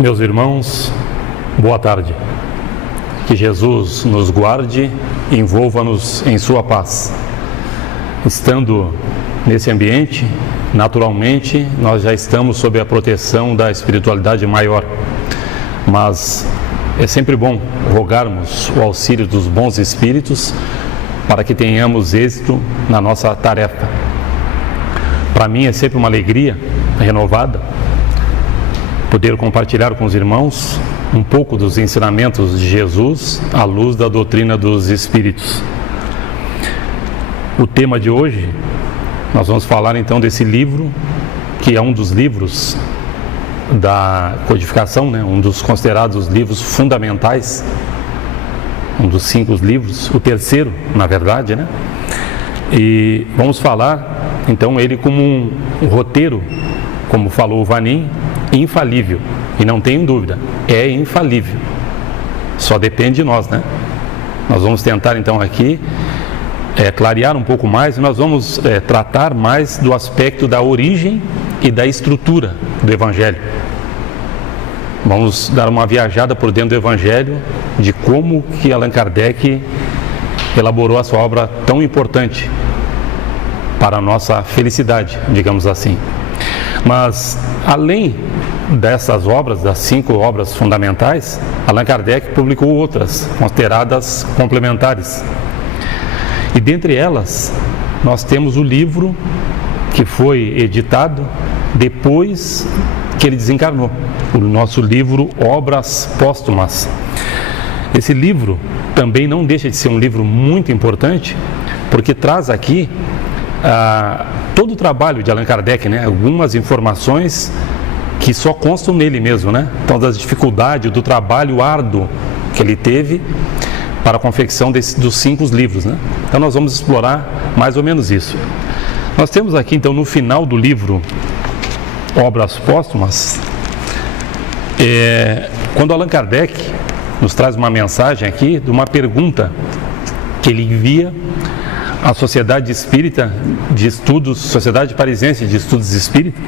Meus irmãos, boa tarde. Que Jesus nos guarde e envolva-nos em sua paz. Estando nesse ambiente, naturalmente, nós já estamos sob a proteção da espiritualidade maior. Mas é sempre bom rogarmos o auxílio dos bons espíritos para que tenhamos êxito na nossa tarefa. Para mim é sempre uma alegria renovada poder compartilhar com os irmãos um pouco dos ensinamentos de Jesus à luz da doutrina dos Espíritos. O tema de hoje, nós vamos falar então desse livro, que é um dos livros da codificação, um dos considerados livros fundamentais, um dos 5 livros, o terceiro, na verdade, E vamos falar então ele como um roteiro, como falou o Vanin, infalível, e não tenho dúvida, é infalível, só depende de nós, Nós vamos tentar então aqui clarear um pouco mais, e nós vamos tratar mais do aspecto da origem e da estrutura do Evangelho. Vamos dar uma viajada por dentro do Evangelho, de como que Allan Kardec elaborou a sua obra tão importante para a nossa felicidade, digamos assim. Mas, além dessas obras, das 5 obras fundamentais, Allan Kardec publicou outras, consideradas complementares. E dentre elas, nós temos o livro que foi editado depois que ele desencarnou, o nosso livro Obras Póstumas. Esse livro também não deixa de ser um livro muito importante, porque traz aqui todo o trabalho de Allan Kardec, algumas informações que só constam nele mesmo, Então, das dificuldades, do trabalho árduo que ele teve para a confecção dos 5 livros, Então, nós vamos explorar mais ou menos isso. Nós temos aqui, então, no final do livro Obras Póstumas, quando Allan Kardec nos traz uma mensagem aqui de uma pergunta que ele envia à Sociedade Espírita de Estudos, Sociedade Parisiense de Estudos Espíritas,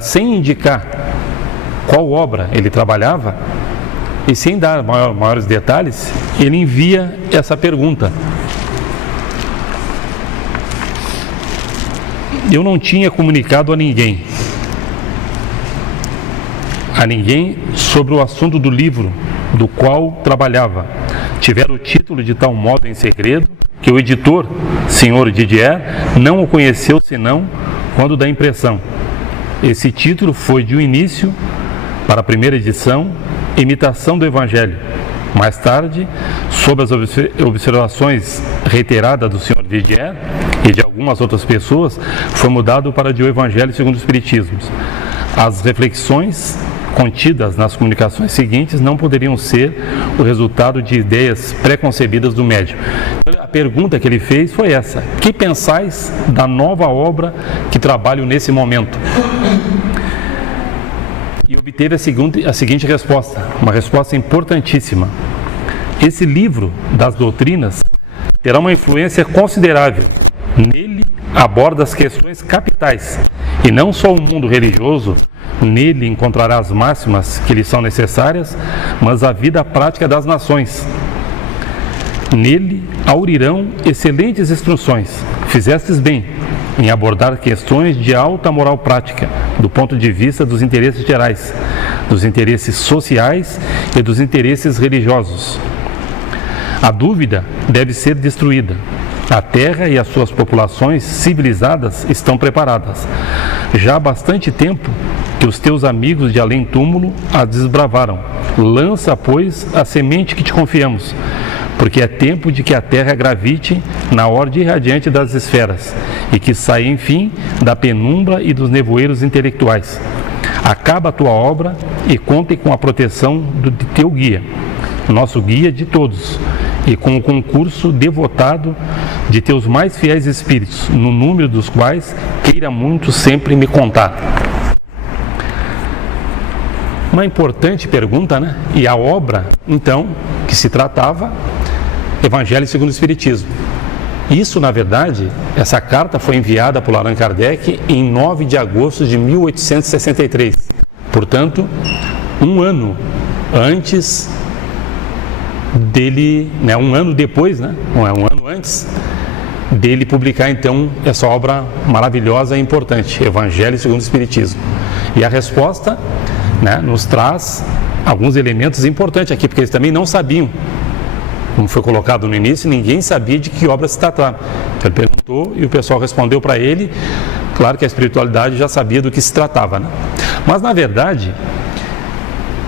sem indicar qual obra ele trabalhava e sem dar maiores detalhes, ele envia essa pergunta. Eu não tinha comunicado a ninguém sobre o assunto do livro do qual trabalhava. Tivera o título de tal modo em segredo que o editor, Sr. Didier, não o conheceu senão quando da impressão. Esse título foi de um início, para a primeira edição, Imitação do Evangelho. Mais tarde, sob as observações reiteradas do Sr. Didier e de algumas outras pessoas, foi mudado para de O Evangelho segundo o Espiritismo. As reflexões contidas nas comunicações seguintes não poderiam ser o resultado de ideias pré-concebidas do médium. A pergunta que ele fez foi essa: que pensais da nova obra que trabalho nesse momento? E obteve a seguinte resposta, uma resposta importantíssima: esse livro das doutrinas terá uma influência considerável. Nele aborda as questões capitais, e não só o mundo religioso. Nele encontrará as máximas que lhe são necessárias, mas a vida prática das nações. Nele aurirão excelentes instruções. Fizestes bem em abordar questões de alta moral prática, do ponto de vista dos interesses gerais, dos interesses sociais e dos interesses religiosos. A dúvida deve ser destruída. A Terra e as suas populações civilizadas estão preparadas. Já há bastante tempo que os teus amigos de além-túmulo a desbravaram. Lança, pois, a semente que te confiamos, porque é tempo de que a Terra gravite na ordem irradiante das esferas e que saia, enfim, da penumbra e dos nevoeiros intelectuais. Acaba a tua obra e conte com a proteção de teu guia, nosso guia de todos, e com o concurso devotado de teus mais fiéis espíritos, no número dos quais queira muito sempre me contar. Uma importante pergunta, E a obra, então, que se tratava, Evangelho segundo o Espiritismo. Isso, na verdade, essa carta foi enviada por Allan Kardec em 9 de agosto de 1863. Portanto, um ano antes dele, né, um ano depois, né, um ano antes dele publicar então essa obra maravilhosa e importante, Evangelho segundo o Espiritismo. E a resposta, né, nos traz alguns elementos importantes aqui, porque eles também não sabiam, como foi colocado no início, ninguém sabia de que obra se tratava. Então ele perguntou e o pessoal respondeu para ele. Claro que a espiritualidade já sabia do que se tratava, né? Mas na verdade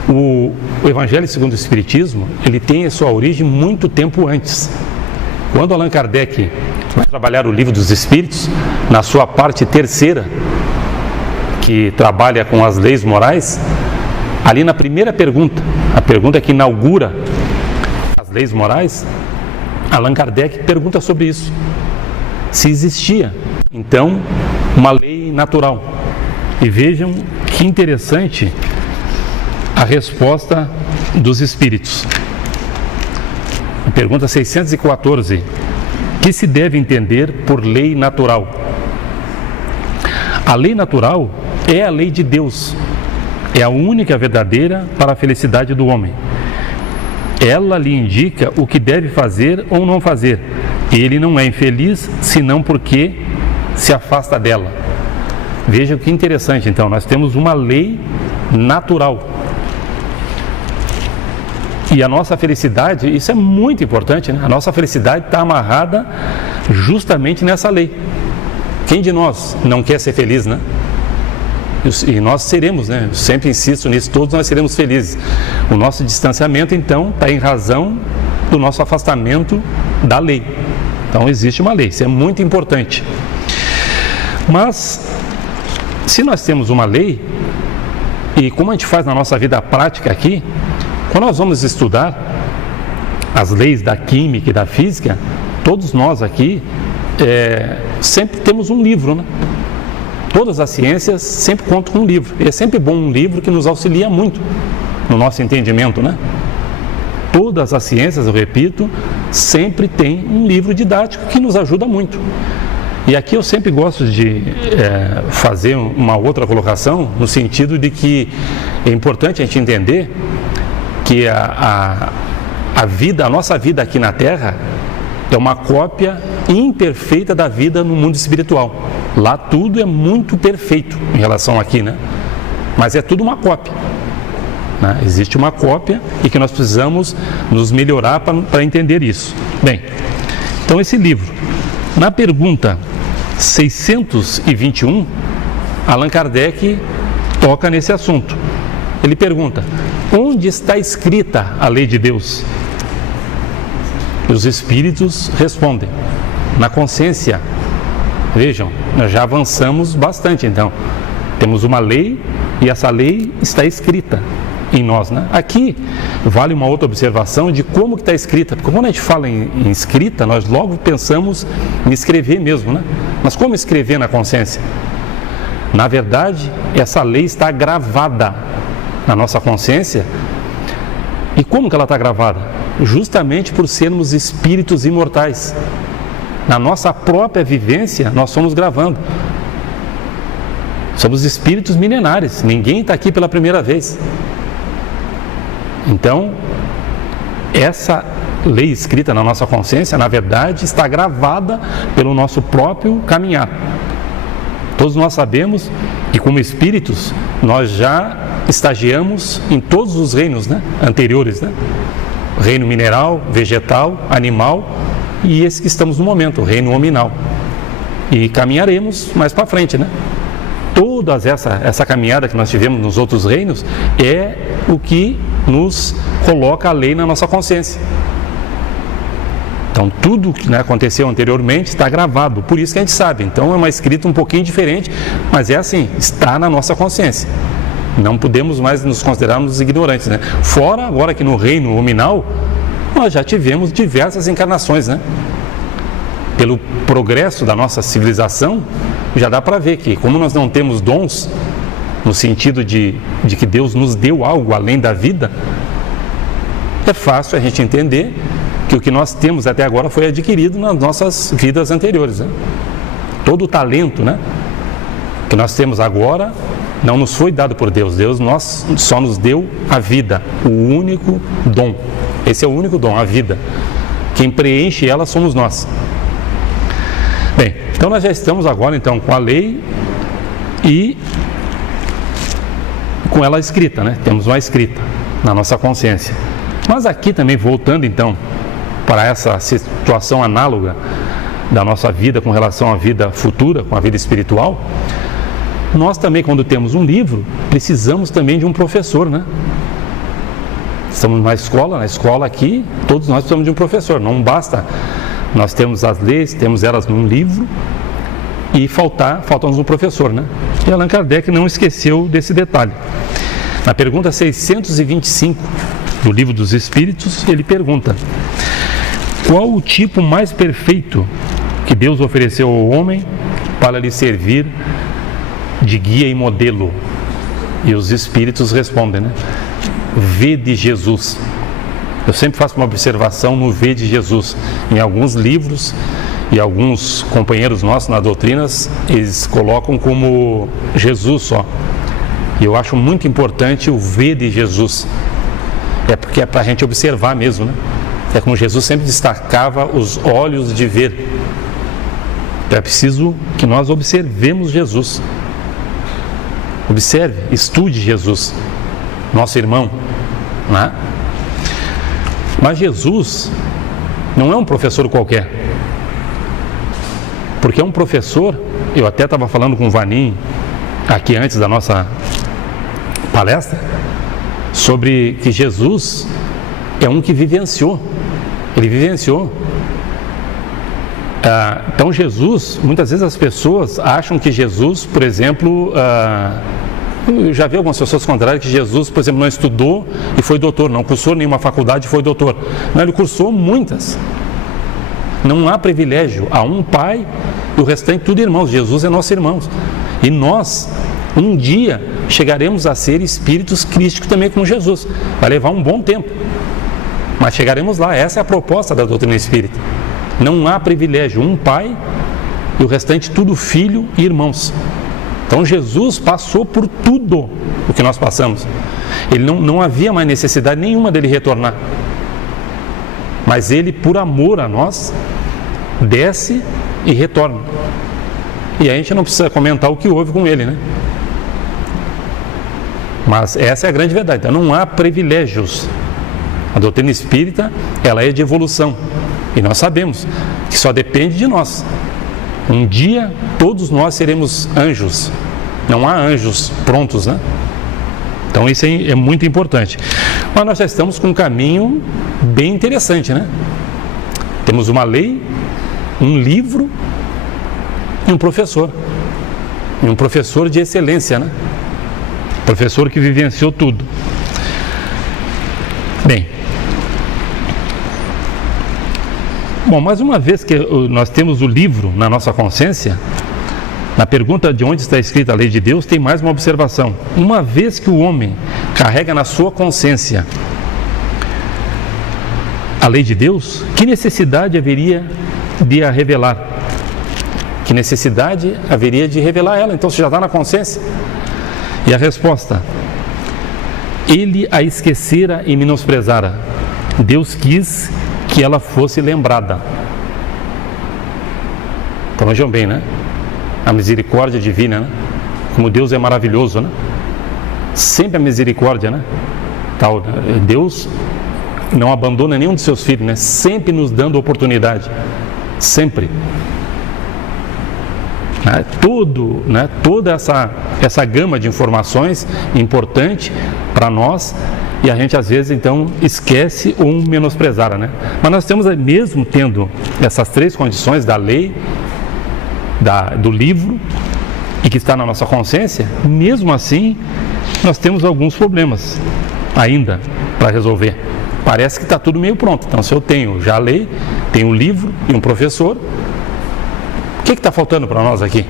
o Evangelho segundo o Espiritismo, ele tem a sua origem muito tempo antes. Quando Allan Kardec vai trabalhar o Livro dos Espíritos, na sua parte terceira, que trabalha com as leis morais, ali na primeira pergunta, a pergunta que inaugura as leis morais, Allan Kardec pergunta sobre isso. Se existia, então, uma lei natural. E vejam que interessante a resposta dos Espíritos. A pergunta 614. Que se deve entender por lei natural? A lei natural é a lei de Deus. É a única verdadeira para a felicidade do homem. Ela lhe indica o que deve fazer ou não fazer. Ele não é infeliz senão porque se afasta dela. Veja que interessante, então, nós temos uma lei natural. E a nossa felicidade, isso é muito importante, né? A nossa felicidade está amarrada justamente nessa lei. Quem de nós não quer ser feliz, né? E nós seremos, né? Eu sempre insisto nisso, todos nós seremos felizes. O nosso distanciamento, então, está em razão do nosso afastamento da lei. Então, existe uma lei, isso é muito importante. Mas, se nós temos uma lei, e como a gente faz na nossa vida prática aqui, quando nós vamos estudar as leis da química e da física, todos nós aqui sempre temos um livro, né? Todas as ciências sempre contam com um livro. E é sempre bom um livro que nos auxilia muito no nosso entendimento, né? Todas as ciências, eu repito, sempre tem um livro didático que nos ajuda muito. E aqui eu sempre gosto de fazer uma outra colocação, no sentido de que é importante a gente entender que a nossa vida aqui na Terra é uma cópia imperfeita da vida no mundo espiritual. Lá tudo é muito perfeito em relação aqui, né? Mas é tudo uma cópia, né? Existe uma cópia e que nós precisamos nos melhorar para entender isso. Bem, então esse livro, na pergunta 621, Allan Kardec toca nesse assunto. Ele pergunta: onde está escrita a lei de Deus? E os espíritos respondem: na consciência. Vejam, nós já avançamos bastante, então. Temos uma lei e essa lei está escrita em nós, né? Aqui vale uma outra observação de como que está escrita, porque quando a gente fala em escrita, nós logo pensamos em escrever mesmo, né? Mas como escrever na consciência? Na verdade, essa lei está gravada na nossa consciência. E como que ela está gravada? Justamente por sermos espíritos imortais. Na nossa própria vivência, nós somos gravando. Somos espíritos milenares, ninguém está aqui pela primeira vez. Então, essa lei escrita na nossa consciência, na verdade, está gravada pelo nosso próprio caminhar. Todos nós sabemos que, como espíritos, nós já estagiamos em todos os reinos, né, anteriores, né? Reino mineral, vegetal, animal e esse que estamos no momento, o reino nominal. E caminharemos mais para frente, né? Toda essa caminhada que nós tivemos nos outros reinos é o que nos coloca a lei na nossa consciência. Então, tudo que aconteceu anteriormente está gravado, por isso que a gente sabe. Então, é uma escrita um pouquinho diferente, mas é assim, está na nossa consciência. Não podemos mais nos considerarmos ignorantes, né? Fora agora que no reino nominal, nós já tivemos diversas encarnações, né? Pelo progresso da nossa civilização, já dá para ver que, como nós não temos dons, no sentido de que Deus nos deu algo além da vida, é fácil a gente entender que o que nós temos até agora foi adquirido nas nossas vidas anteriores, né? Todo o talento, né, que nós temos agora Não nos foi dado por Deus. Deus só nos deu a vida, o único dom. Esse é o único dom, a vida. Quem preenche ela somos nós. Bem, então nós já estamos agora então com a lei e com ela escrita, né? Temos uma escrita na nossa consciência. Mas aqui também, voltando então para essa situação análoga da nossa vida com relação à vida futura, com a vida espiritual, nós também, quando temos um livro, precisamos também de um professor, né? Estamos na escola aqui, todos nós precisamos de um professor. Não basta nós termos as leis, temos elas num livro e falta-nos um professor, né? E Allan Kardec não esqueceu desse detalhe. Na pergunta 625 do Livro dos Espíritos, ele pergunta: qual o tipo mais perfeito que Deus ofereceu ao homem para lhe servir de guia e modelo? E os Espíritos respondem, né? Vede Jesus. Eu sempre faço uma observação no Vede Jesus. Em alguns livros e alguns companheiros nossos na doutrinas, eles colocam como Jesus só. E eu acho muito importante o Vede Jesus. É porque é para a gente observar mesmo, né? É como Jesus sempre destacava os olhos de ver. É preciso que nós observemos Jesus. Observe, estude Jesus, nosso irmão, né? Mas Jesus não é um professor qualquer. Porque é um professor, eu até estava falando com o Vanim aqui antes da nossa palestra, sobre que Jesus é um que vivenciou. Ele vivenciou. Então Jesus, muitas vezes as pessoas acham que Jesus, por exemplo, eu já vi algumas pessoas contrárias que Jesus, por exemplo, não estudou e foi doutor, não cursou nenhuma faculdade e foi doutor. Não, ele cursou muitas. Não há privilégio, há um pai e o restante tudo irmãos. Jesus é nosso irmão. E nós, um dia, chegaremos a ser espíritos crísticos também como Jesus. Vai levar um bom tempo, mas chegaremos lá. Essa é a proposta da doutrina espírita. Não há privilégio, um pai e o restante tudo filho e irmãos. Então Jesus passou por tudo o que nós passamos. Ele não havia mais necessidade nenhuma dele retornar. Mas ele, por amor a nós, desce e retorna. E a gente não precisa comentar o que houve com ele, né? Mas essa é a grande verdade. Então não há privilégios. A doutrina espírita, ela é de evolução. E nós sabemos que só depende de nós. Um dia, todos nós seremos anjos. Não há anjos prontos, né? Então isso é muito importante. Mas nós já estamos com um caminho bem interessante, né? Temos uma lei, um livro e um professor. E um professor de excelência, né? Professor que vivenciou tudo. Bem, mas uma vez que nós temos o livro na nossa consciência, na pergunta de onde está escrita a lei de Deus, tem mais uma observação. Uma vez que o homem carrega na sua consciência a lei de Deus, que necessidade haveria de a revelar? Que necessidade haveria de revelar ela? Então, se já está na consciência. E a resposta: ele a esquecera e menosprezara. Deus quis que ela fosse lembrada. Então vejam bem, né? A misericórdia divina, né? Como Deus é maravilhoso, né? Sempre a misericórdia, né? Deus não abandona nenhum de seus filhos, né? Sempre nos dando oportunidade. Sempre. Toda essa gama de informações importante para nós, e a gente às vezes então esquece ou menosprezar, né? Mas nós temos, mesmo tendo essas três condições da lei, do livro e que está na nossa consciência, mesmo assim nós temos alguns problemas ainda para resolver. Parece que está tudo meio pronto. Então, se eu tenho já a lei, tenho um livro e um professor, o que está faltando para nós aqui?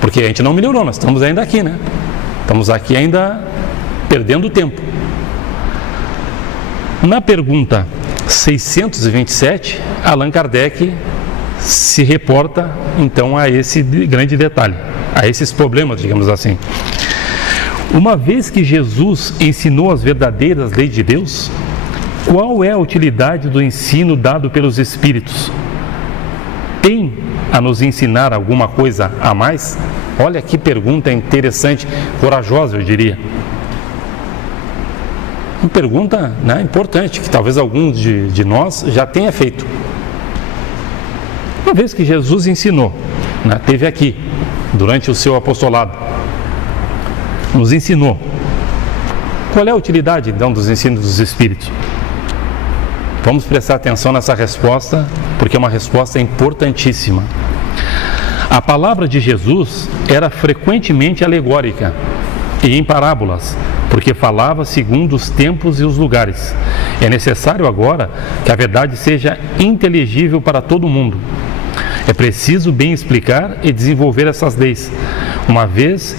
Porque a gente não melhorou, nós estamos ainda aqui, né? Estamos aqui ainda perdendo tempo. Na pergunta 627, Allan Kardec se reporta então a esse grande detalhe, a esses problemas, digamos assim. Uma vez que Jesus ensinou as verdadeiras leis de Deus, qual é a utilidade do ensino dado pelos Espíritos? Tem a nos ensinar alguma coisa a mais? Olha que pergunta interessante, corajosa, eu diria. Uma pergunta, né, importante, que talvez alguns de nós já tenha feito. Uma vez que Jesus ensinou, né, teve aqui, durante o seu apostolado, nos ensinou. Qual é a utilidade, então, dos ensinos dos Espíritos? Vamos prestar atenção nessa resposta, porque é uma resposta importantíssima. A palavra de Jesus era frequentemente alegórica e em parábolas, porque falava segundo os tempos e os lugares. É necessário agora que a verdade seja inteligível para todo mundo. É preciso bem explicar e desenvolver essas leis, uma vez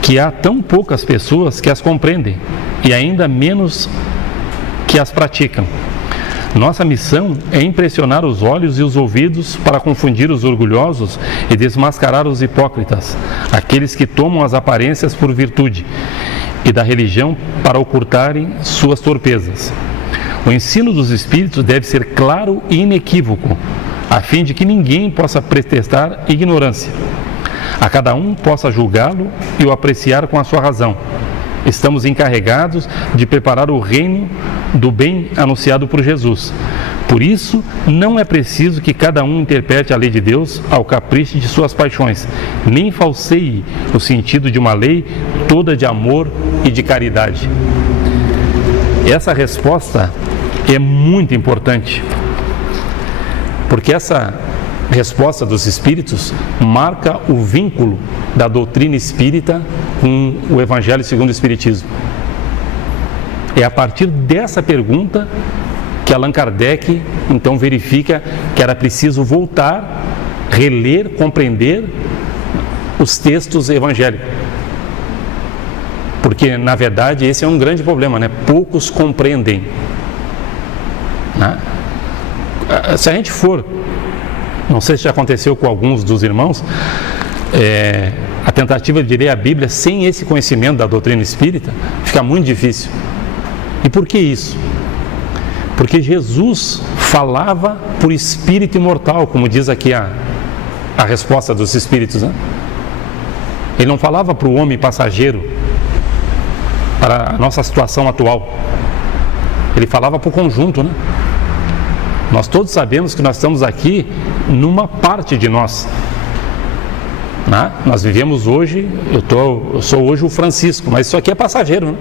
que há tão poucas pessoas que as compreendem e ainda menos que as praticam. Nossa missão é impressionar os olhos e os ouvidos para confundir os orgulhosos e desmascarar os hipócritas, aqueles que tomam as aparências por virtude e da religião para ocultarem suas torpezas. O ensino dos Espíritos deve ser claro e inequívoco, a fim de que ninguém possa pretextar ignorância. A cada um possa julgá-lo e o apreciar com a sua razão. Estamos encarregados de preparar o reino do bem anunciado por Jesus. Por isso, não é preciso que cada um interprete a lei de Deus ao capricho de suas paixões, nem falseie o sentido de uma lei toda de amor e de caridade. Essa resposta é muito importante, porque essa resposta dos Espíritos marca o vínculo da doutrina espírita com o Evangelho segundo o Espiritismo. É a partir dessa pergunta que Allan Kardec então verifica que era preciso voltar, reler, compreender os textos evangélicos. Porque, na verdade, esse é um grande problema, né? Poucos compreendem. Né? Se a gente for, não sei se já aconteceu com alguns dos irmãos, a tentativa de ler a Bíblia sem esse conhecimento da doutrina espírita fica muito difícil. E por que isso? Porque Jesus falava por espírito imortal, como diz aqui a resposta dos Espíritos, né? Ele não falava para o homem passageiro, para a nossa situação atual. Ele falava para o conjunto, né? Nós todos sabemos que nós estamos aqui numa parte de nós. Né? Nós vivemos hoje, eu sou hoje o Francisco, mas isso aqui é passageiro,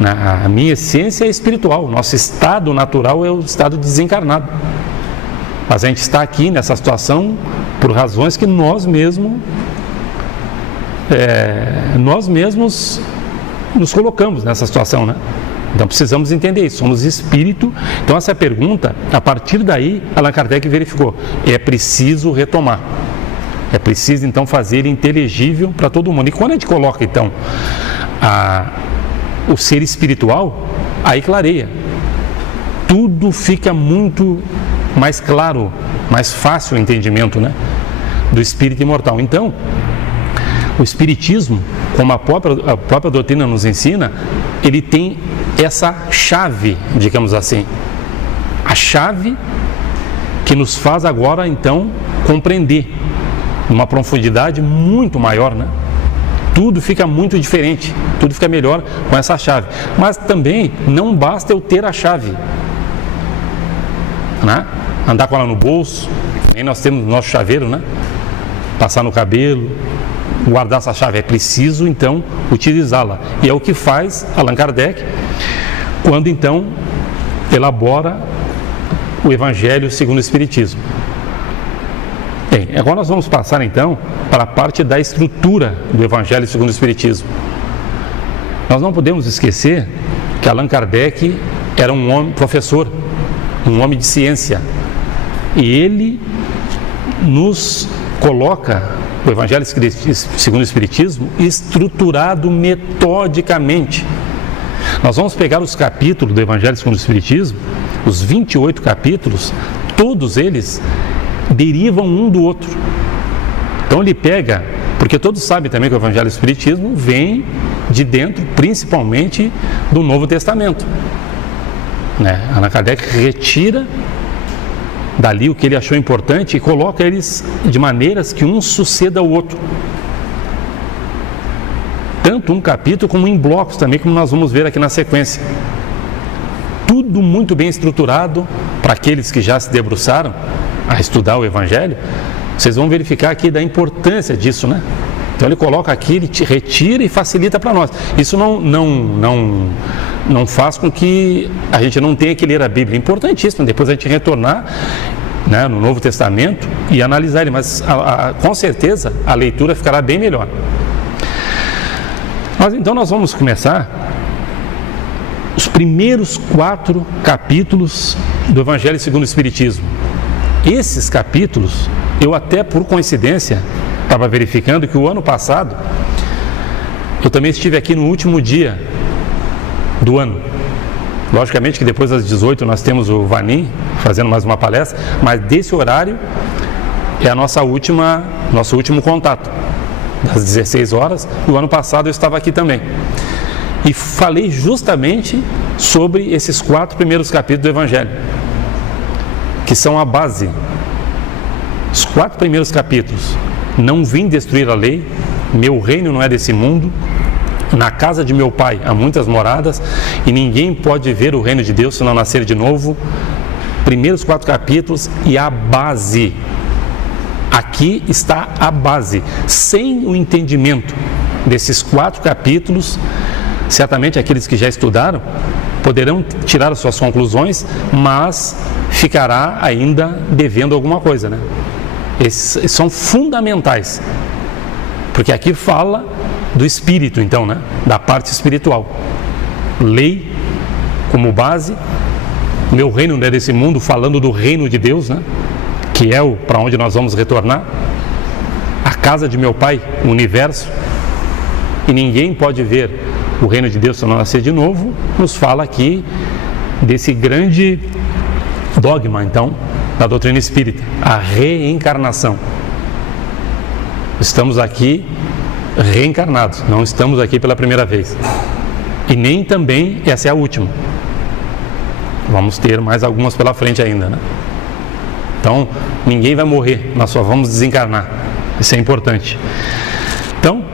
né? A minha essência é espiritual, o nosso estado natural é o estado desencarnado. Mas a gente está aqui nessa situação por razões que nós mesmos nos colocamos nessa situação, né? Então precisamos entender isso, somos espírito. Então essa pergunta, a partir daí, Allan Kardec verificou, é preciso retomar. É preciso então fazer inteligível para todo mundo. E quando a gente coloca então o ser espiritual, aí clareia. Tudo fica muito mais claro, mais fácil o entendimento, né, do espírito imortal. Então, o espiritismo, como a própria doutrina nos ensina, ele tem essa chave, digamos assim. A chave que nos faz agora então compreender uma profundidade muito maior, né? Tudo fica muito diferente, tudo fica melhor com essa chave. Mas também não basta eu ter a chave, né? Andar com ela no bolso, nem nós temos no nosso chaveiro, né? Passar no cabelo, guardar essa chave. É preciso então utilizá-la. E é o que faz Allan Kardec quando então elabora o Evangelho segundo o Espiritismo. Bem, agora nós vamos passar então para a parte da estrutura do Evangelho segundo o Espiritismo. Nós não podemos esquecer que Allan Kardec era um homem professor, um homem de ciência, e ele nos coloca o Evangelho segundo o Espiritismo estruturado metodicamente. Nós vamos pegar os capítulos do Evangelho segundo o Espiritismo, os 28 capítulos, todos eles derivam um do outro. Então ele pega, porque todos sabem também que o Evangelho e o Espiritismo vem de dentro, principalmente, do Novo Testamento, né? Allan Kardec retira dali o que ele achou importante e coloca eles de maneiras que um suceda ao outro. Tanto um capítulo como em blocos também, como nós vamos ver aqui na sequência. Tudo muito bem estruturado para aqueles que já se debruçaram a estudar o Evangelho. Vocês vão verificar aqui da importância disso, né? Então ele coloca aqui, ele te retira e facilita para nós. Isso não faz com que a gente não tenha que ler a Bíblia. É importantíssimo depois a gente retornar, né, no Novo Testamento e analisar ele, mas com certeza a leitura ficará bem melhor. Mas então nós vamos começar os primeiros 4 capítulos do Evangelho segundo o Espiritismo. Esses capítulos, eu até por coincidência estava verificando que o ano passado eu também estive aqui no último dia do ano. Logicamente que depois das 18 nós temos o Vanim fazendo mais uma palestra, mas desse horário é nosso último contato, das 16 horas. O ano passado eu estava aqui também e falei justamente sobre esses 4 primeiros capítulos do Evangelho, que são a base. Os 4 primeiros capítulos: não vim destruir a lei, meu reino não é desse mundo, na casa de meu pai há muitas moradas e ninguém pode ver o reino de Deus se não nascer de novo. Primeiros 4 capítulos e a base. Aqui está a base. Sem o entendimento desses 4 capítulos, certamente aqueles que já estudaram poderão tirar as suas conclusões, mas ficará ainda devendo alguma coisa, né? Esses são fundamentais, porque aqui fala do espírito, então, né? Da parte espiritual. Lei como base, meu reino não é desse mundo, falando do reino de Deus, né? Que é para onde nós vamos retornar. A casa de meu pai, o universo, e ninguém pode ver o reino de Deus se não nascer de novo. Nos fala aqui desse grande dogma, então, da doutrina espírita, a reencarnação. Estamos aqui reencarnados, não estamos aqui pela primeira vez. E nem também essa é a última. Vamos ter mais algumas pela frente ainda, né? Então, ninguém vai morrer, nós só vamos desencarnar. Isso é importante. Então,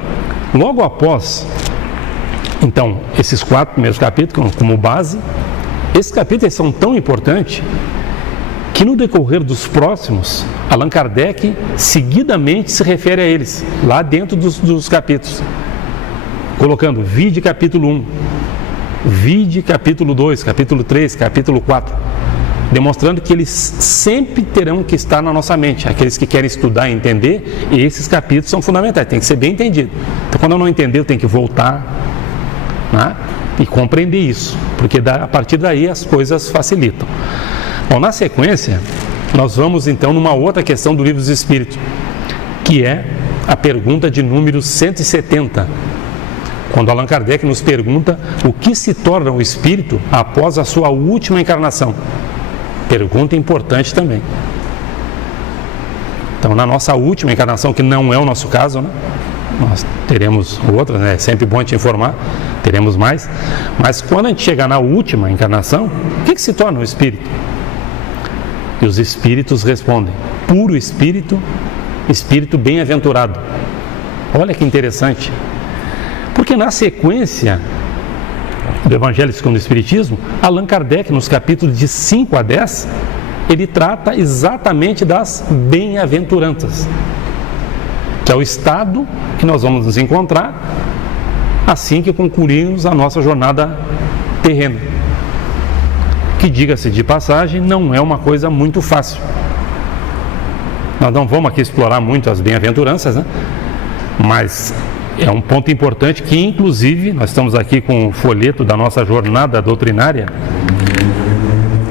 logo após, então, esses 4 primeiros capítulos como base, esses capítulos são tão importantes que no decorrer dos próximos, Allan Kardec seguidamente se refere a eles, lá dentro dos capítulos, colocando: vide capítulo 1, vide capítulo 2, capítulo 3, capítulo 4, demonstrando que eles sempre terão que estar na nossa mente. Aqueles que querem estudar e entender, esses capítulos são fundamentais, tem que ser bem entendido. Então, quando eu não entender, eu tenho que voltar, né, e compreender isso, porque a partir daí as coisas facilitam. Bom, na sequência, nós vamos então numa outra questão do Livro dos Espíritos, que é a pergunta de número 170, quando Allan Kardec nos pergunta o que se torna o espírito após a sua última encarnação. Pergunta importante também. Então, na nossa última encarnação, que não é o nosso caso, né? Nós teremos outras, né? É sempre bom te informar, teremos mais. Mas quando a gente chegar na última encarnação, o que se torna o espírito? E os espíritos respondem: puro espírito, espírito bem-aventurado. Olha que interessante. Porque na sequência do Evangelho segundo o Espiritismo, Allan Kardec, nos capítulos de 5 a 10, ele trata exatamente das bem-aventuranças, que é o estado que nós vamos nos encontrar assim que concluirmos a nossa jornada terrena, que, diga-se de passagem, não é uma coisa muito fácil. Nós não vamos aqui explorar muito as bem-aventuranças, né? Mas é um ponto importante que, inclusive, nós estamos aqui com o folheto da nossa jornada doutrinária,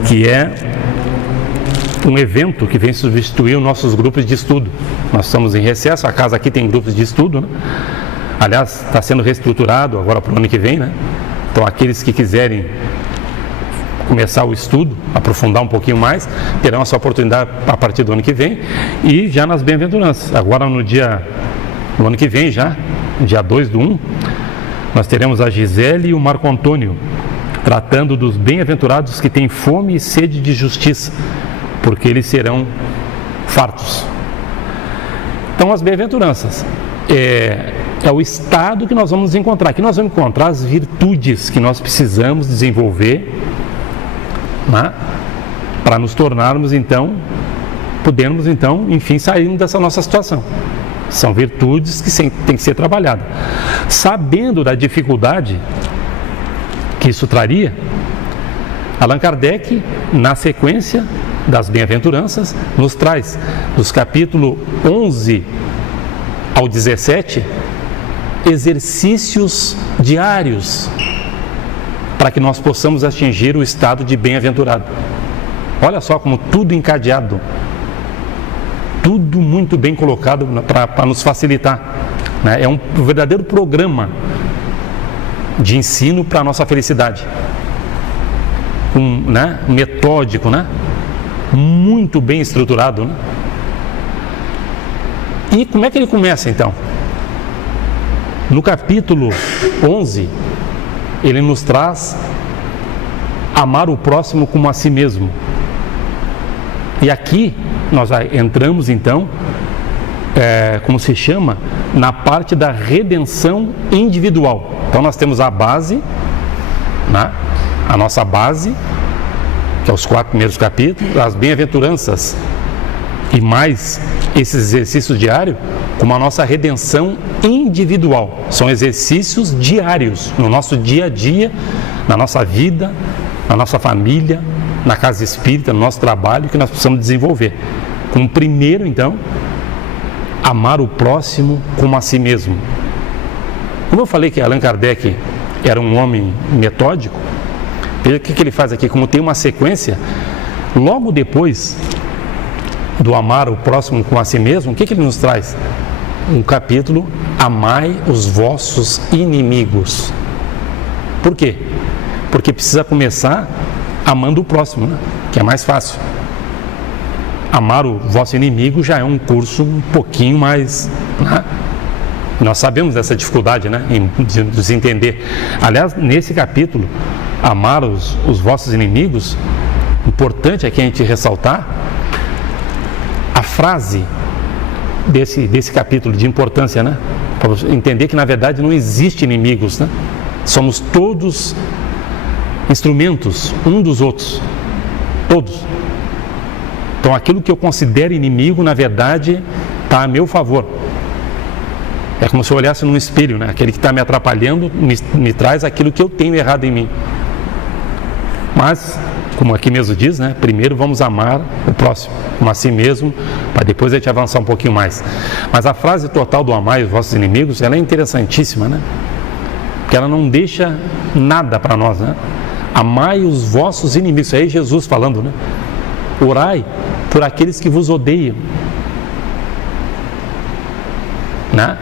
que é um evento que vem substituir os nossos grupos de estudo. Nós estamos em recesso, a casa aqui tem grupos de estudo, né? Aliás, está sendo reestruturado agora para o ano que vem, né? Então, aqueles que quiserem começar o estudo, aprofundar um pouquinho mais, terão essa oportunidade a partir do ano que vem, e já nas bem-aventuranças. Agora no ano que vem já, dia 2/1, nós teremos a Gisele e o Marco Antônio, tratando dos bem-aventurados que têm fome e sede de justiça, porque eles serão fartos. Então as bem-aventuranças é o estado que nós vamos encontrar. Aqui nós vamos encontrar as virtudes que nós precisamos desenvolver, né, para nos tornarmos então, podermos então, enfim, sairmos dessa nossa situação. São virtudes que têm que ser trabalhadas. Sabendo da dificuldade que isso traria, Allan Kardec, na sequência das bem-aventuranças, nos traz dos capítulos 11 ao 17 exercícios diários para que nós possamos atingir o estado de bem-aventurado. Olha só como tudo encadeado, tudo muito bem colocado para nos facilitar, né? É um verdadeiro programa de ensino para a nossa felicidade, né, metódico, né, muito bem estruturado, né? E como é que ele começa então? No capítulo 11, ele nos traz amar o próximo como a si mesmo. E aqui nós entramos então, como se chama, na parte da redenção individual. Então nós temos a base, né? A nossa base, que é os 4 primeiros capítulos, as bem-aventuranças e mais esses exercícios diários, como a nossa redenção individual. São exercícios diários no nosso dia a dia, na nossa vida, na nossa família, na casa espírita, no nosso trabalho, que nós precisamos desenvolver. Como primeiro, então, amar o próximo como a si mesmo. Como eu falei que Allan Kardec era um homem metódico, veja o que ele faz aqui. Como tem uma sequência, logo depois do amar o próximo como a si mesmo, o que ele nos traz? Um capítulo: amai os vossos inimigos. Por quê? Porque precisa começar amando o próximo, né? Que é mais fácil. Amar o vosso inimigo já é um curso um pouquinho mais, né? Nós sabemos dessa dificuldade, né, de nos entender. Aliás, nesse capítulo, amar os vossos inimigos, importante aqui a gente ressaltar a frase desse capítulo de importância, né? Para entender que na verdade não existe inimigos, né? Somos todos instrumentos um dos outros, todos. Então aquilo que eu considero inimigo, na verdade, está a meu favor. É como se eu olhasse num espelho, né? Aquele que está me atrapalhando me traz aquilo que eu tenho errado em mim. Mas, como aqui mesmo diz, né? Primeiro vamos amar o próximo, como a si mesmo, para depois a gente avançar um pouquinho mais. Mas a frase total do amai os vossos inimigos, ela é interessantíssima, né? Porque ela não deixa nada para nós, né? Amai os vossos inimigos, isso aí é Jesus falando, né? Orai por aqueles que vos odeiam, né?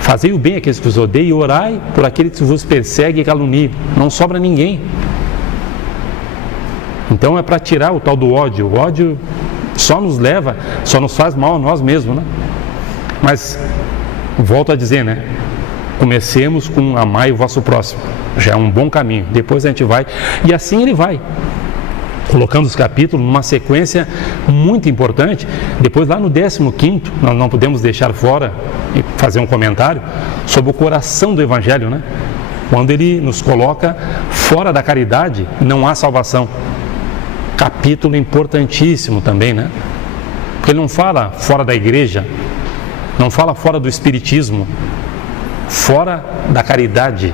Fazei o bem àqueles que vos odeiam e orai por aqueles que vos perseguem e caluniam. Não sobra ninguém. Então é para tirar o tal do ódio. O ódio só nos faz mal a nós mesmos, né? Mas, volto a dizer, né? Comecemos com amai o vosso próximo. Já é um bom caminho. Depois a gente vai, e assim ele vai colocando os capítulos numa sequência muito importante. Depois lá no 15º, nós não podemos deixar fora e fazer um comentário sobre o coração do Evangelho, né? Quando ele nos coloca fora da caridade, não há salvação. Capítulo importantíssimo também, né? Porque ele não fala fora da igreja, não fala fora do espiritismo, fora da caridade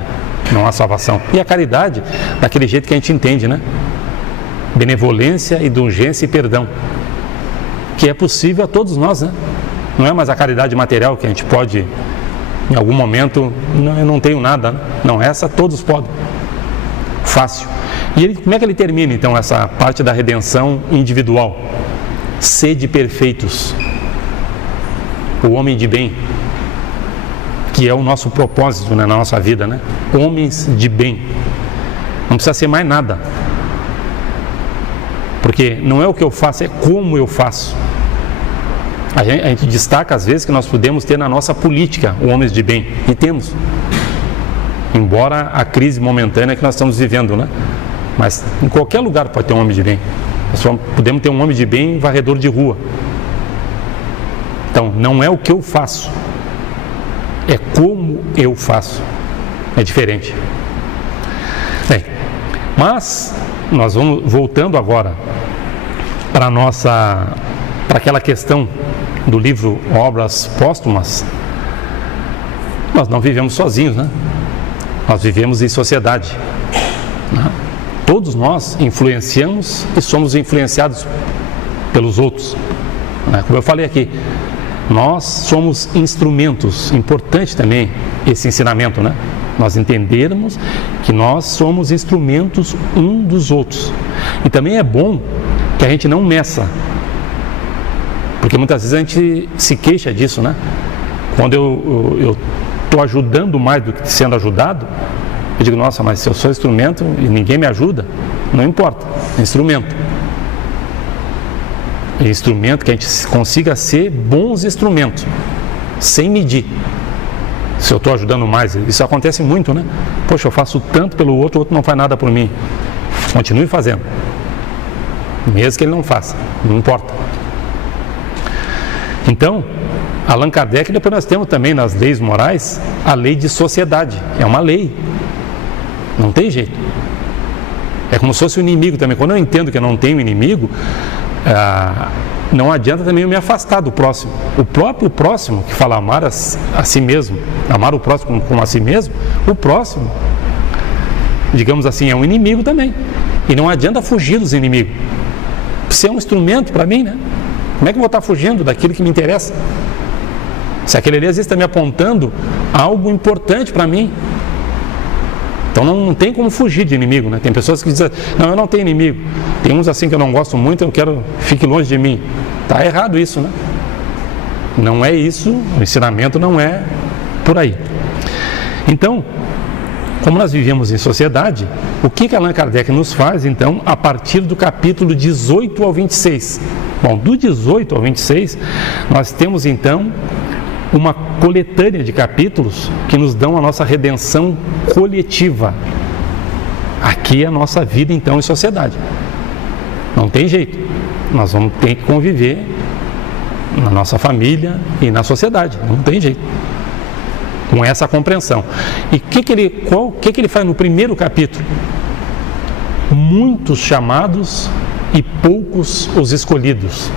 não há salvação. E a caridade, daquele jeito que a gente entende, né? Benevolência, indulgência e perdão, que é possível a todos nós, né? Não é mais a caridade material que a gente pode, em algum momento, não, eu não tenho nada, né? Não, essa todos podem, fácil. E ele, como é que ele termina então essa parte da redenção individual? Sede perfeitos, o homem de bem, que é o nosso propósito, né, na nossa vida, né? Homens de bem, não precisa ser mais nada. Porque não é o que eu faço, é como eu faço. A gente destaca às vezes que nós podemos ter na nossa política homens de bem, e temos. Embora a crise momentânea que nós estamos vivendo, né? Mas em qualquer lugar pode ter um homem de bem. Nós podemos ter um homem de bem varredor de rua. Então, não é o que eu faço, é como eu faço. É diferente. Bem, mas nós vamos voltando agora para aquela questão do livro Obras Póstumas. Nós não vivemos sozinhos, né? Nós vivemos em sociedade, né? Todos nós influenciamos e somos influenciados pelos outros, né? Como eu falei aqui, nós somos instrumentos. Importante também esse ensinamento, né? Nós entendermos que nós somos instrumentos um dos outros. E também é bom que a gente não meça, porque muitas vezes a gente se queixa disso, né? Quando eu estou ajudando mais do que sendo ajudado, eu digo, nossa, mas se eu sou instrumento e ninguém me ajuda, não importa, é instrumento. É instrumento que a gente consiga ser bons instrumentos, sem medir. Se eu estou ajudando mais, isso acontece muito, né? Poxa, eu faço tanto pelo outro, o outro não faz nada por mim. Continue fazendo, mesmo que ele não faça, não importa. Então, Allan Kardec, depois nós temos também nas leis morais a lei de sociedade, é uma lei, não tem jeito. É como se fosse um inimigo também. Quando eu entendo que eu não tenho inimigo, não adianta também eu me afastar do próximo. O próprio próximo, que fala amar a si mesmo, amar o próximo como a si mesmo, o próximo, digamos assim, é um inimigo também. E não adianta fugir dos inimigos. Você é um instrumento para mim, né? Como é que eu vou estar fugindo daquilo que me interessa? Se aquele ali às vezes está me apontando algo importante para mim. Então não tem como fugir de inimigo, né? Tem pessoas que dizem, não, eu não tenho inimigo. Tem uns assim que eu não gosto muito, eu quero que fique longe de mim. Está errado isso, né? Não é isso, o ensinamento não é por aí. Então, como nós vivemos em sociedade, o que Allan Kardec nos faz, então, a partir do capítulo 18 ao 26? Bom, do 18 ao 26, nós temos, então, uma coletânea de capítulos que nos dão a nossa redenção coletiva. Aqui é a nossa vida, então, em sociedade. Não tem jeito. Nós vamos ter que conviver na nossa família e na sociedade. Não tem jeito. Com essa compreensão. E o que ele faz no primeiro capítulo? Muitos chamados e poucos os escolhidos.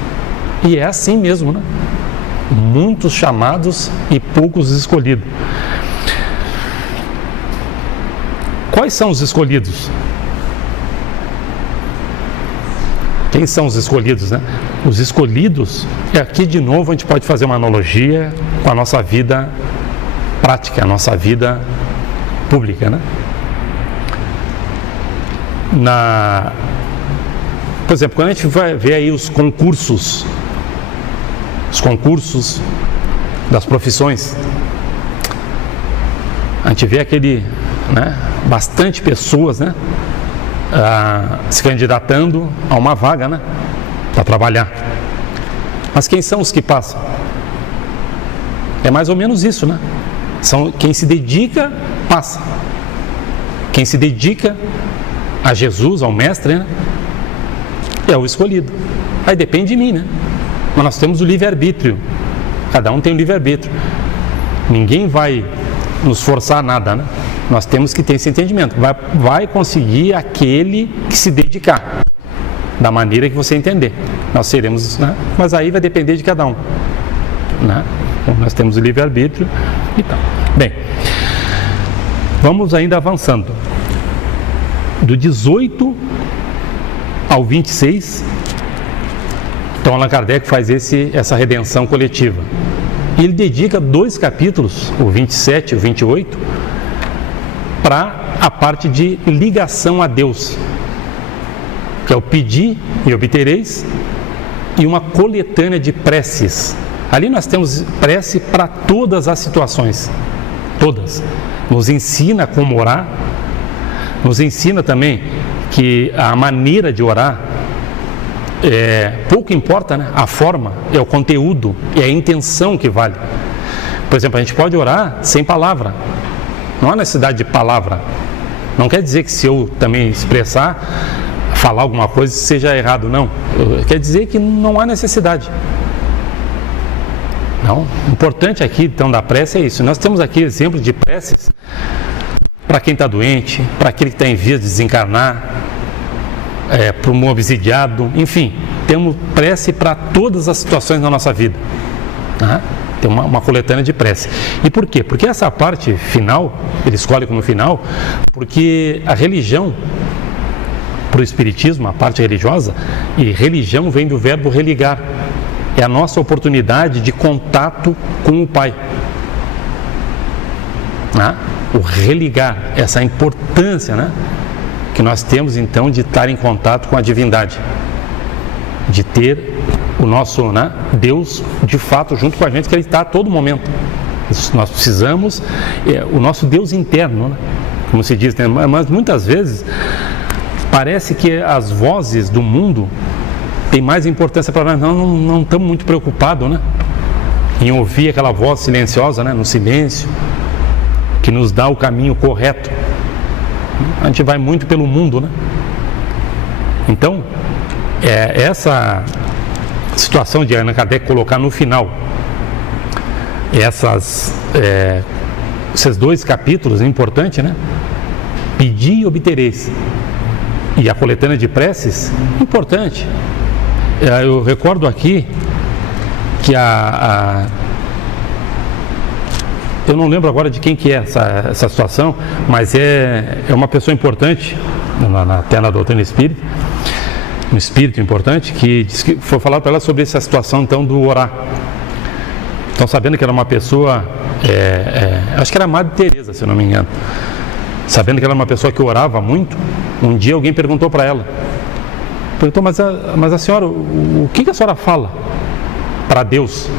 E é assim mesmo, né? Muitos chamados e poucos escolhidos. Quais são os escolhidos? Quem são os escolhidos, né? Os escolhidos, aqui de novo a gente pode fazer uma analogia com a nossa vida prática, a nossa vida pública, né? Por exemplo, quando a gente vai ver aí os concursos das profissões, a gente vê bastante pessoas, né, se candidatando a uma vaga, né, para trabalhar. Mas quem são os que passam? É mais ou menos isso, né? Quem se dedica, passa. Quem se dedica a Jesus, ao Mestre, né, é o escolhido. Aí depende de mim, né? Mas nós temos o livre-arbítrio. Cada um tem o livre-arbítrio. Ninguém vai nos forçar a nada, né? Nós temos que ter esse entendimento. Vai conseguir aquele que se dedicar, da maneira que você entender. Nós seremos, né? Mas aí vai depender de cada um, né? Então, nós temos o livre-arbítrio e tal. Bem, vamos ainda avançando. Do 18 ao 26, então Allan Kardec faz essa redenção coletiva. E ele dedica 2 capítulos, o 27 e o 28, para a parte de ligação a Deus, que é o pedir e obtereis, e uma coletânea de preces. Ali nós temos prece para todas as situações, todas. Nos ensina como orar, nos ensina também que a maneira de orar pouco importa, né? A forma, é o conteúdo, é a intenção que vale. Por exemplo, a gente pode orar sem palavra, não há necessidade de palavra. Não quer dizer que se eu também falar alguma coisa seja errado, não. Quer dizer que não há necessidade. Não. O importante aqui, então, da prece é isso. Nós temos aqui exemplos de preces para quem está doente, para aquele que está em vias de desencarnar, para um obsidiado, enfim, temos prece para todas as situações da nossa vida. Tem uma coletânea de prece. E por quê? Porque essa parte final, ele escolhe como final, porque a religião, para o Espiritismo, a parte religiosa, e religião vem do verbo religar. É a nossa oportunidade de contato com o Pai. O religar, essa importância, né, que nós temos então de estar em contato com a divindade, de ter o nosso, né, Deus de fato junto com a gente, que Ele está a todo momento. Nós precisamos, o nosso Deus interno, né, como se diz, né, mas muitas vezes parece que as vozes do mundo tem mais importância para nós, não estamos muito preocupados, né, em ouvir aquela voz silenciosa, né, no silêncio, que nos dá o caminho correto. A gente vai muito pelo mundo, né? Então, essa situação de Allan Kardec colocar no final esses 2 capítulos, é importante, né? Pedi e obtereis. E a coletânea de preces, importante. Eu recordo aqui que eu não lembro agora de quem que é essa situação, mas é uma pessoa importante até na doutrina espírita, um espírito importante, que disse que foi falar para ela sobre essa situação então do orar. Então, sabendo que era uma pessoa, acho que era a Madre Teresa, se eu não me engano, sabendo que ela era uma pessoa que orava muito, um dia alguém perguntou para ela, mas a senhora, o que a senhora fala para Deus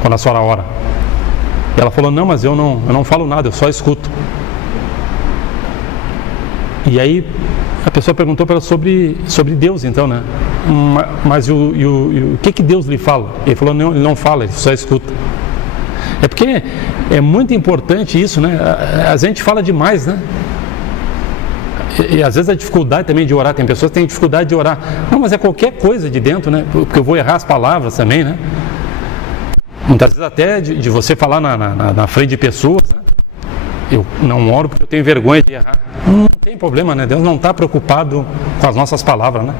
quando a senhora ora? Ela falou, não, mas eu não falo nada, eu só escuto. E aí a pessoa perguntou para ela sobre Deus, então, né? Mas o que Deus lhe fala? Ele falou, não, ele não fala, ele só escuta. É porque é muito importante isso, né? A gente fala demais, né? E às vezes a dificuldade também de orar, tem pessoas que têm dificuldade de orar. Não, mas é qualquer coisa de dentro, né? Porque eu vou errar as palavras também, né? Muitas vezes até de você falar na frente de pessoas, né? Eu não oro porque eu tenho vergonha de errar. Não tem problema, né? Deus não está preocupado com as nossas palavras, né?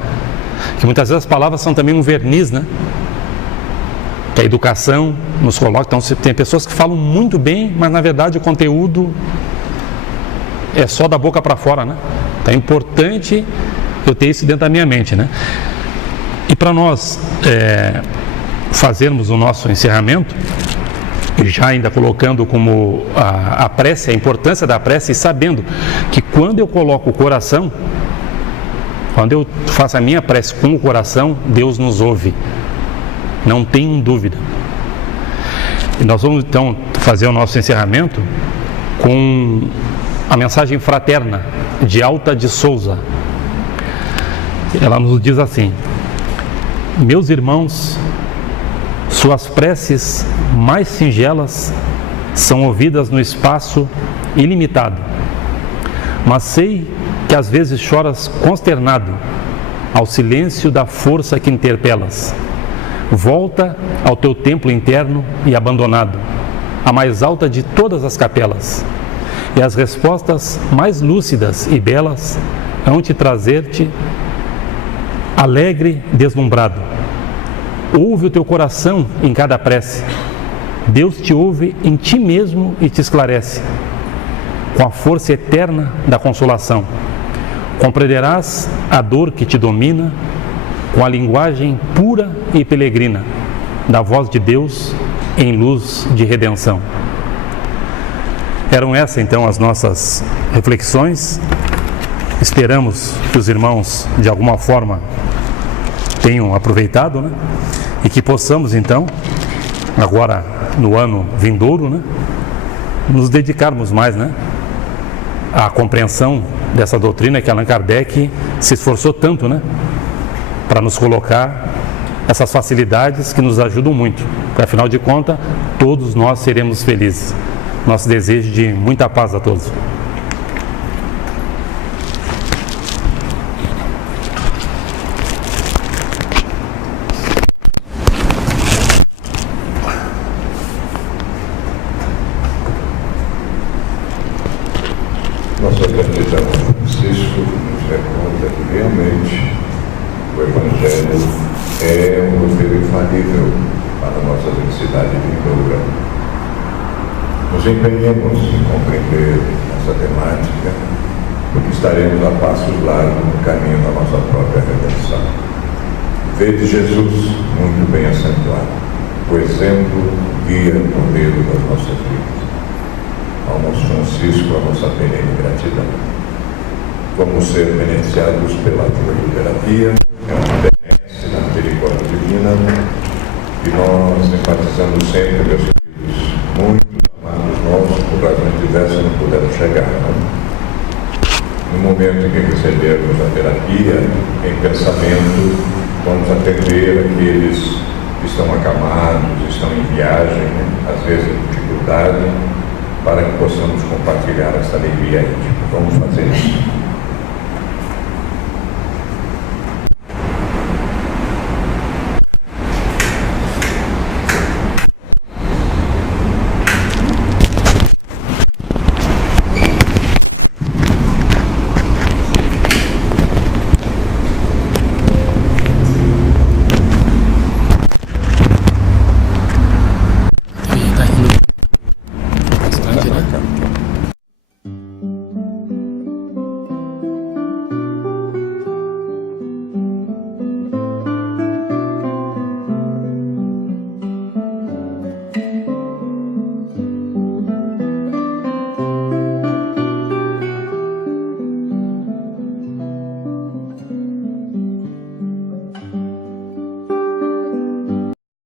Que muitas vezes as palavras são também um verniz, né? Que a educação nos coloca. Então tem pessoas que falam muito bem, mas na verdade o conteúdo é só da boca para fora, né? Então é importante eu ter isso dentro da minha mente, né? E para nós fazermos o nosso encerramento, já ainda colocando como a prece, a importância da prece, e sabendo que quando eu coloco o coração, quando eu faço a minha prece com o coração, Deus nos ouve, não tenho dúvida. E nós vamos então fazer o nosso encerramento com a mensagem fraterna de Alta de Souza. Ela nos diz assim: meus irmãos, suas preces mais singelas são ouvidas no espaço ilimitado, mas sei que às vezes choras consternado ao silêncio da força que interpelas. Volta ao teu templo interno e abandonado, a mais alta de todas as capelas, e as respostas mais lúcidas e belas hão te trazer-te alegre, deslumbrado. Ouve o teu coração em cada prece. Deus te ouve em ti mesmo e te esclarece. Com a força eterna da consolação, compreenderás a dor que te domina, com a linguagem pura e peregrina da voz de Deus em luz de redenção. Eram essas então as nossas reflexões. Esperamos que os irmãos de alguma forma tenham aproveitado, né? E que possamos então, agora no ano vindouro, né, nos dedicarmos mais, né, à compreensão dessa doutrina que Allan Kardec se esforçou tanto, né, para nos colocar essas facilidades que nos ajudam muito, porque afinal de contas, todos nós seremos felizes. Nosso desejo de muita paz a todos. Nossa gratidão a Francisco nos recorda que realmente o Evangelho é um roteiro infalível para a nossa felicidade vindoura. Nos empenhemos em compreender essa temática, porque estaremos a passos largos no caminho da nossa própria redenção. Vede Jesus muito bem acentuado, o exemplo, guia, modelo das nossas vidas. Ao nosso Francisco, a nossa perene gratidão. Vamos ser beneficiados pela terapia, é uma benesse na misericórdia divina, e nós enfatizamos sempre, meus queridos, muitos amados nossos, por razões diversas, não puderam chegar. No momento em que recebermos a terapia, em pensamento, vamos atender aqueles que estão acamados, estão em viagem, às vezes em dificuldade, para que possamos compartilhar essa alegria íntima. Vamos fazer isso.